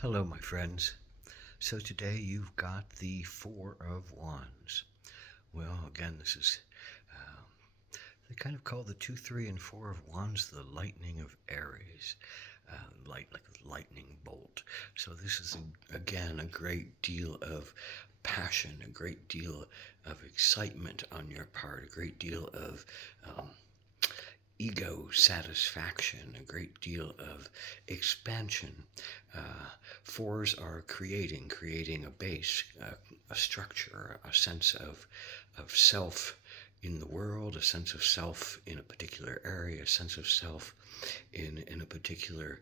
Hello, my friends. So today you've got the Four of Wands. Well, again, this is they kind of call the 2, 3, and 4 of Wands the lightning of Aries, like a lightning bolt. So this is again a great deal of passion, a great deal of excitement on your part, a great deal of um, ego satisfaction, a great deal of expansion. Fours are creating a base, a structure, a sense of self in the world, a sense of self in a particular area, a sense of self in a particular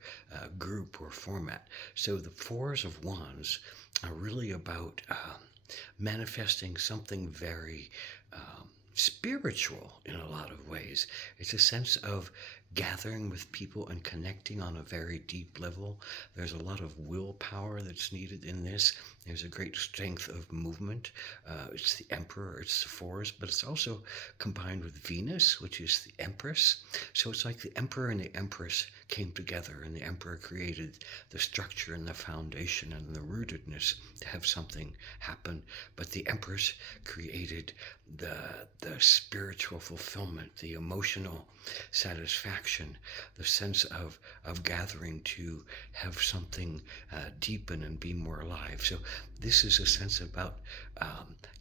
group or format. So the Fours of Wands are really about manifesting something very spiritual in a lot of ways. It's a sense of gathering with people and connecting on a very deep level. There's a lot of willpower that's needed in this. There's a great strength of movement. It's the Emperor, it's the Fours, but it's also combined with Venus, which is the Empress. So it's like the Emperor and the Empress came together, and the Emperor created the structure and the foundation and the rootedness to have something happen. But the Empress created the spiritual fulfillment, the emotional satisfaction, the sense of gathering to have something deepen and be more alive. So this is a sense about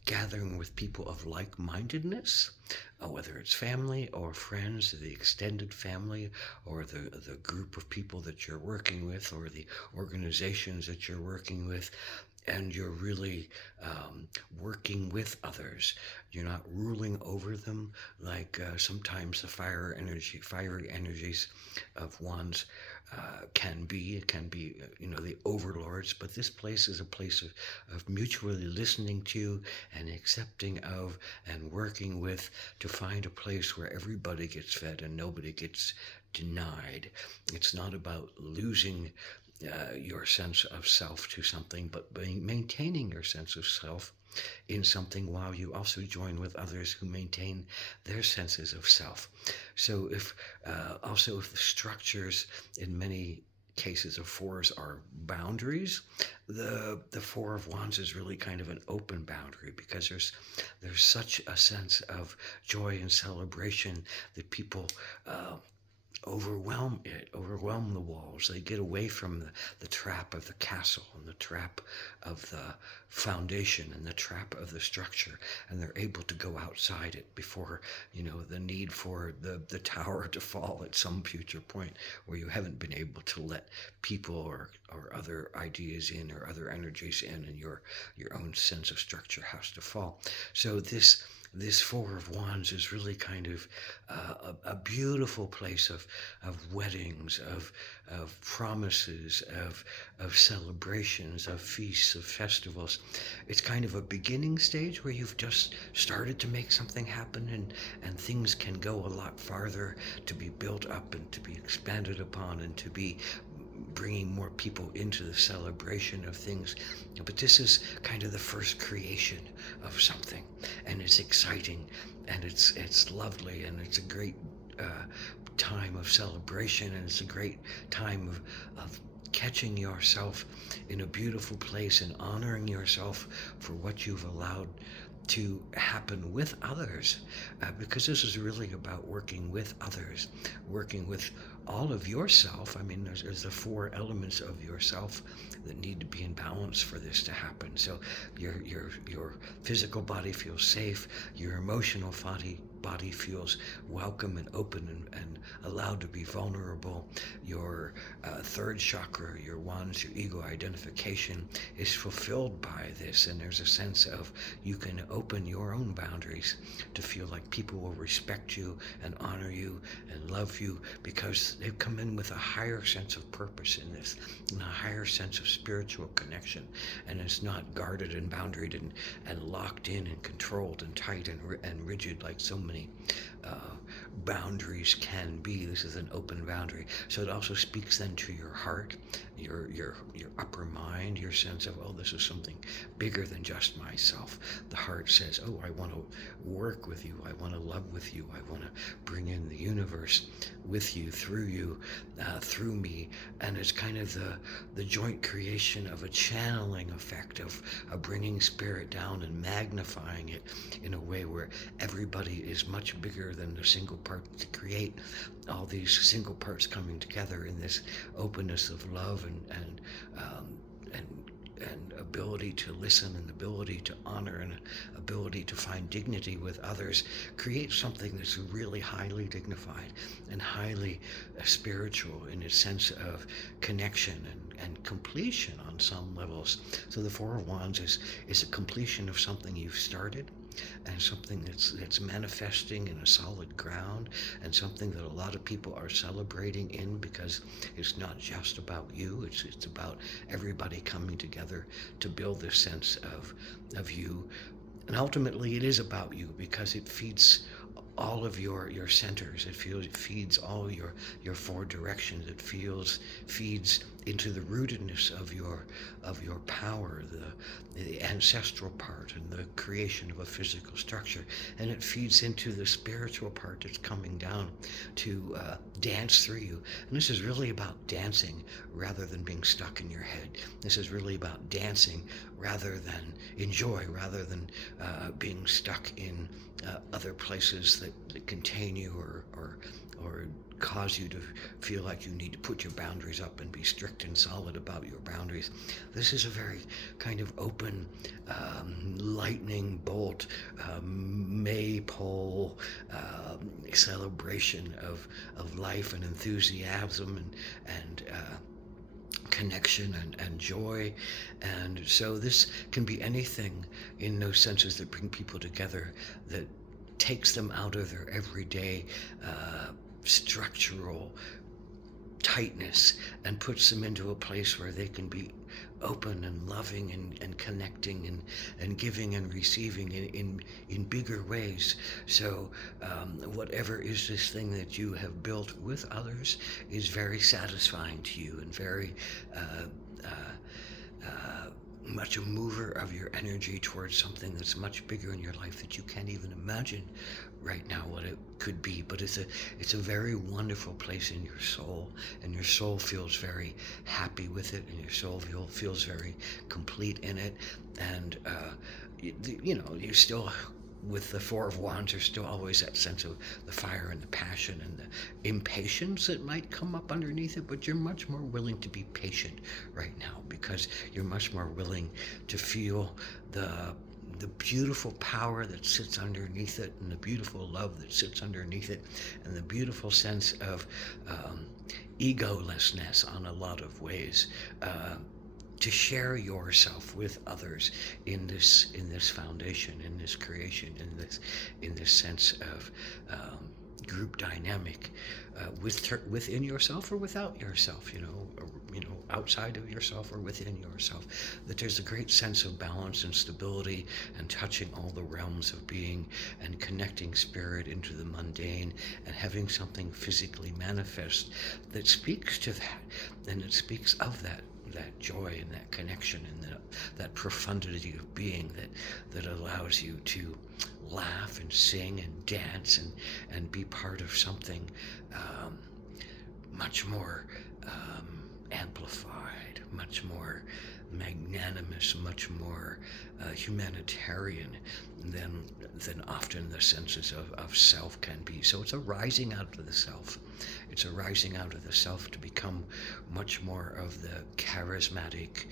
gathering with people of like-mindedness, whether it's family or friends, the extended family, or the group of people that you're working with, or the organizations that you're working with. And you're really working with others. You're not ruling over them like sometimes the fiery energies of wands can be. It can be, the overlords. But this place is a place of mutually listening to and accepting of and working with to find a place where everybody gets fed and nobody gets denied. It's not about losing your sense of self to something, but maintaining your sense of self in something while you also join with others who maintain their senses of self. So if the structures in many cases of fours are boundaries, the Four of Wands is really kind of an open boundary, because there's such a sense of joy and celebration that people overwhelm the walls. They get away from the trap of the castle and the trap of the foundation and the trap of the structure, and they're able to go outside it before the need for the tower to fall at some future point where you haven't been able to let people or other ideas in, or other energies in, and your own sense of structure has to fall. So this Four of Wands is really kind of a beautiful place of weddings, of promises, of celebrations, of feasts, of festivals. It's kind of a beginning stage where you've just started to make something happen, and things can go a lot farther to be built up and to be expanded upon and to be bringing more people into the celebration of things. But this is kind of the first creation of something, and it's exciting, and it's lovely, and it's a great time of celebration, and it's a great time of catching yourself in a beautiful place and honoring yourself for what you've allowed to happen with others, because this is really about working with others, working with all of yourself. I mean, there's the four elements of yourself that need to be in balance for this to happen. So your physical body feels safe, your emotional body feels welcome and open and allowed to be vulnerable. Your third chakra, your wands, your ego identification is fulfilled by this, and there's a sense of you can open your own boundaries to feel like people will respect you and honor you and love you, because they've come in with a higher sense of purpose in this, and a higher sense of spiritual connection, and it's not guarded and boundaried and locked in and controlled and tight and rigid like so many boundaries can be. This is an open boundary. So it also speaks then to your heart, your upper mind, your sense of, oh, this is something bigger than just myself. The heart says, oh, I want to work with you. I want to love with you. I want to bring in the universe with you, through me. And it's kind of the joint creation of a channeling effect of bringing spirit down and magnifying it in a way where everybody is much bigger than the single part, to create all these single parts coming together in this openness of love and ability to listen and ability to honor and ability to find dignity with others, create something that's really highly dignified and highly spiritual in its sense of connection and completion on some levels. So the Four of Wands is a completion of something you've started, and something that's manifesting in a solid ground, and something that a lot of people are celebrating in, because it's not just about you, it's about everybody coming together to build this sense of you. And ultimately it is about you, because it feeds all of your centers. It feeds all your four directions. It feeds into the rootedness of your power, the ancestral part and the creation of a physical structure, and it feeds into the spiritual part that's coming down to dance through you. And this is really about dancing rather than being stuck in your head. This is really about dancing rather than enjoy, rather than being stuck in other places that contain you or cause you to feel like you need to put your boundaries up and be strict and solid about your boundaries. This is a very kind of open, lightning bolt, maypole celebration of life and enthusiasm and connection and joy. And so this can be anything in those senses that bring people together, that takes them out of their everyday structural tightness and puts them into a place where they can be open and loving and connecting and giving and receiving in bigger ways. So whatever is this thing that you have built with others is very satisfying to you and very much a mover of your energy towards something that's much bigger in your life that you can't even imagine right now what it could be. But it's a very wonderful place in your soul, and your soul feels very happy with it, and your soul feels very complete in it. And you still, with the Four of Wands, there's still always that sense of the fire and the passion and the impatience that might come up underneath it, but you're much more willing to be patient right now, because you're much more willing to feel the beautiful power that sits underneath it, and the beautiful love that sits underneath it, and the beautiful sense of egolessness on a lot of ways, to share yourself with others in this foundation, in this creation, in this sense of group dynamic, within yourself or without yourself, outside of yourself or within yourself. That there's a great sense of balance and stability and touching all the realms of being and connecting spirit into the mundane and having something physically manifest that speaks to that, and it speaks of that joy and that connection and that profundity of being that allows you to laugh and sing and dance and be part of something much more amplified, much more magnanimous, much more humanitarian than often the senses of self can be. So it's a rising out of the self. It's a rising out of the self to become much more of the charismatic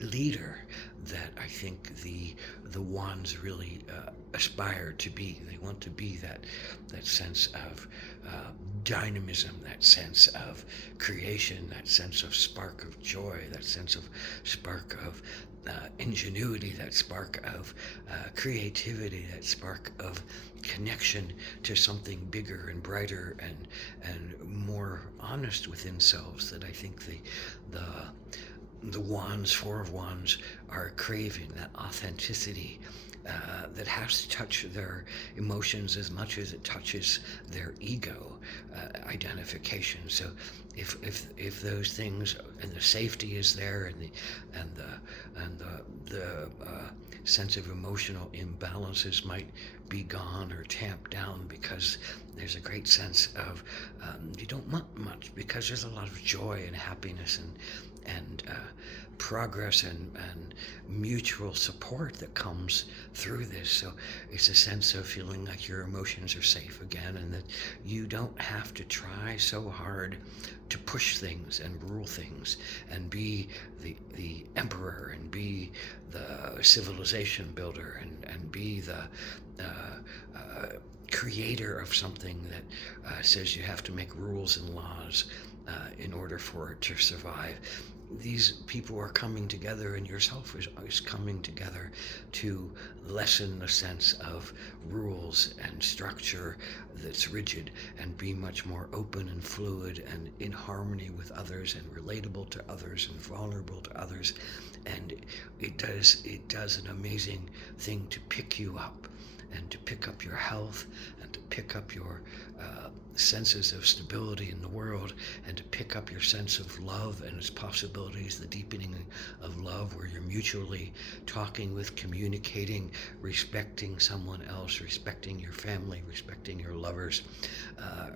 leader that I think the wands really aspire to be. They want to be that sense of dynamism, that sense of creation, that sense of spark of joy, that sense of spark of ingenuity, that spark of creativity, that spark of connection to something bigger and brighter and more honest within selves, that I think the wands, Four of Wands, are craving, that authenticity, that has to touch their emotions as much as it touches their ego identification. So if those things and the safety is there, and the sense of emotional imbalances might be gone or tamped down, because there's a great sense of you don't want much, because there's a lot of joy and happiness and progress and mutual support that comes through this. So it's a sense of feeling like your emotions are safe again, and that you don't have to try so hard to push things and rule things and be the emperor and be the civilization builder and be the creator of something that says you have to make rules and laws in order for it to survive. These people are coming together, and yourself is coming together to lessen the sense of rules and structure that's rigid, and be much more open and fluid and in harmony with others, and relatable to others, and vulnerable to others. And it does an amazing thing to pick you up, and to pick up your health, and to pick up your senses of stability in the world, and to pick up your sense of love and its possibilities, the deepening of love, where you're mutually talking with, communicating, respecting someone else, respecting your family, respecting your lovers,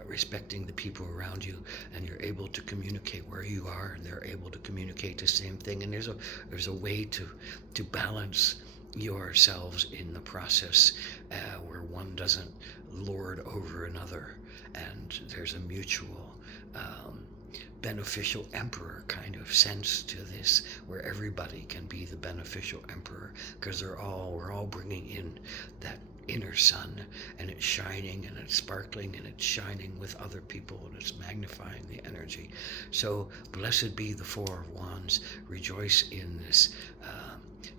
respecting the people around you, and you're able to communicate where you are, and they're able to communicate the same thing. And there's a way to balance yourselves in the process, where one doesn't lord over another, and there's a mutual beneficial emperor kind of sense to this, where everybody can be the beneficial emperor, because we're all bringing in that inner sun, and it's shining and it's sparkling and it's shining with other people, and it's magnifying the energy. So blessed be the Four of Wands. Rejoice in this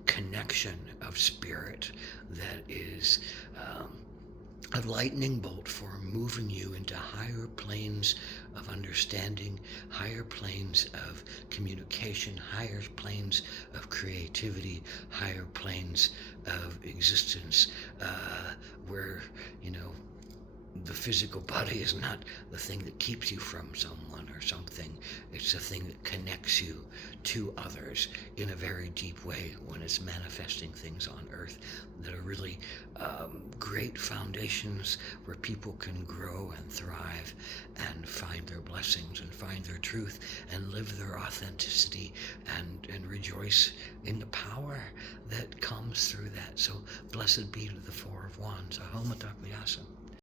connection of spirit that is a lightning bolt for moving you into higher planes of understanding, higher planes of communication, higher planes of creativity, higher planes of existence, where, the physical body is not the thing that keeps you from someone or something. It's the thing that connects you to others in a very deep way, when it's manifesting things on earth that are really great foundations, where people can grow and thrive and find their blessings and find their truth and live their authenticity, and rejoice in the power that comes through that. So blessed be to the Four of Wands. Ahom Adak Vyasam.